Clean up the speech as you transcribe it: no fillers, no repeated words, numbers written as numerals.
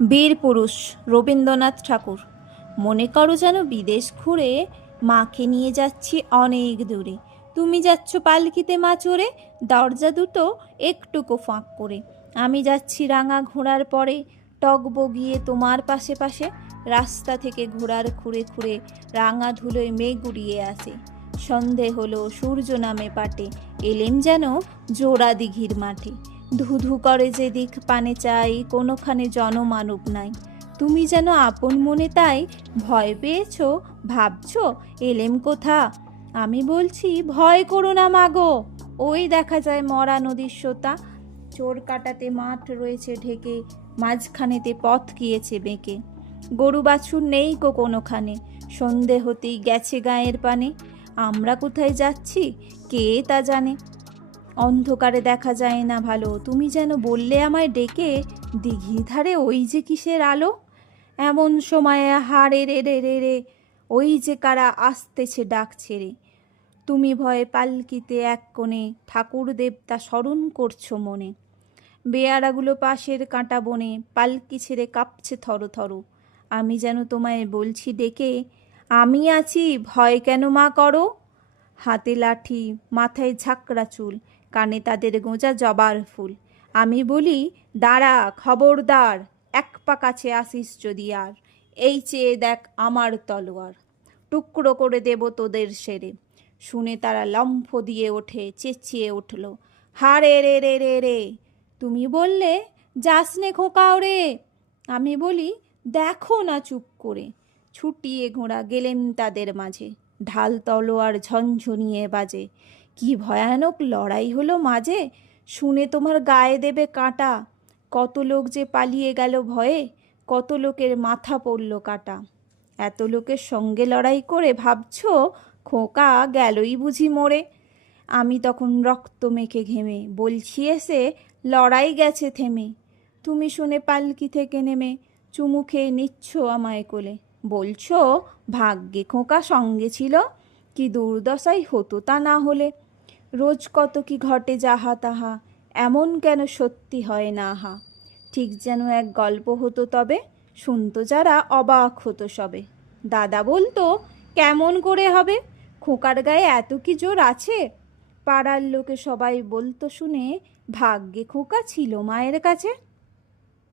বীর পুরুষ রবীন্দ্রনাথ ঠাকুর। মনে করো যেন বিদেশ ঘুরে মাকে নিয়ে যাচ্ছি অনেক দূরে। তুমি যাচ্ছ পালকিতে মা চড়ে, দরজা দুটো একটুকু ফাঁক করে। আমি যাচ্ছি রাঙা ঘোড়ার পরে, টগবগিয়ে তোমার পাশে পাশে। রাস্তা থেকে ঘোড়ার খুঁড়ে খুঁড়ে রাঙা ধুলোয় মেঘ উড়িয়ে আসে। সন্ধে হলো, সূর্য নামে পাটে, এলেম যেন জোড়া দিঘির মাঠে। ধু ধু করে যেদিক পানে চাই, কোনোখানে জনমানব নাই। তুমি যেন আপন মনে তাই ভয় পেয়েছো, ভাবছো এলেম কোথা। আমি বলছি ভয় করো না মাগো, ওই দেখা যায় মরা নদীর সোতা। চোর কাটাতে মাঠ রয়েছে ঢেকে, মাঝখানেতে পথ গিয়েছে বেঁকে। গরু বাছুর নেই কোনোখানে, সন্ধে হতেই গেছে গায়ের পানে। আমরা কোথায় যাচ্ছি কে তা জানে, অন্ধকারে দেখা যায় না ভালো। তুমি যেন বললে আমায় ডেকে, দিঘির ধারে ওই যে কিসের আলো। এমন সময়ে হাড়ে রে রে রে রে, ওই যে কারা আসতেছে ডাক ছেড়ে। তুমি ভয়ে পালকিতে এক কোণে, ঠাকুর দেবতা স্মরণ করছো মনে। বেয়ারাগুলো পাশের কাঁটা বনে, পালকি ছেড়ে কাঁপছে থর থর। আমি যেন তোমায় বলছি ডেকে, আমি আছি ভয় কেন মা করো। হাতে লাঠি, মাথায় ঝাঁকড়া চুল, কানে তাদের গোঁজা জবার ফুল। আমি বলি দাঁড়া খবরদার, এক পা কাছে আসিস যদি আর, এই চেয়ে দেখ আমার তলোয়ার, টুকরো করে দেব তোদের সেরে। শুনে তারা লম্ফ দিয়ে ওঠে, চেঁচিয়ে উঠল, হারে রে রে রে রে। তুমি বললে যাস নে খোকাও রে। আমি বলি দেখো না চুপ করে। ছুটিয়ে ঘোড়া গেলেম তাদের মাঝে, ঢাল তলোয়ার ঝনঝনিয়ে বাজে। কি ভয়ানক লড়াই হলো মাঝে, শুনে তোমার গায়ে দেবে কাঁটা। কত লোক যে পালিয়ে গেল ভয়ে, কত লোকের মাথা পড়ল কাটা। এত লোকের সঙ্গে লড়াই করে ভাবছো খোকা গেলই বুঝি মরে। আমি তখন রক্ত মেখে ঘেমে বলছি এসে, লড়াই গেছে থেমে। তুমি শুনে পালকি থেকে নেমে চুমু খেয়ে নিচ্ছ আমায় কোলে, বলছো ভাগ্যে খোকা সঙ্গে ছিল, কি দুর্দশাই হতো তা না হলে। রোজ কত কি ঘটে যাহা তাহা, এমন কেন সত্যি হয় না হা। ঠিক যেন এক গল্প হতো তবে, শুনতো যারা অবাক হতো সবে। দাদা বলতো কেমন করে হবে, খোকার গায়ে এত কি জোর আছে। পাড়ার লোকে সবাই বলতো শুনে, ভাগ্যে খোকা ছিল মায়ের কাছে।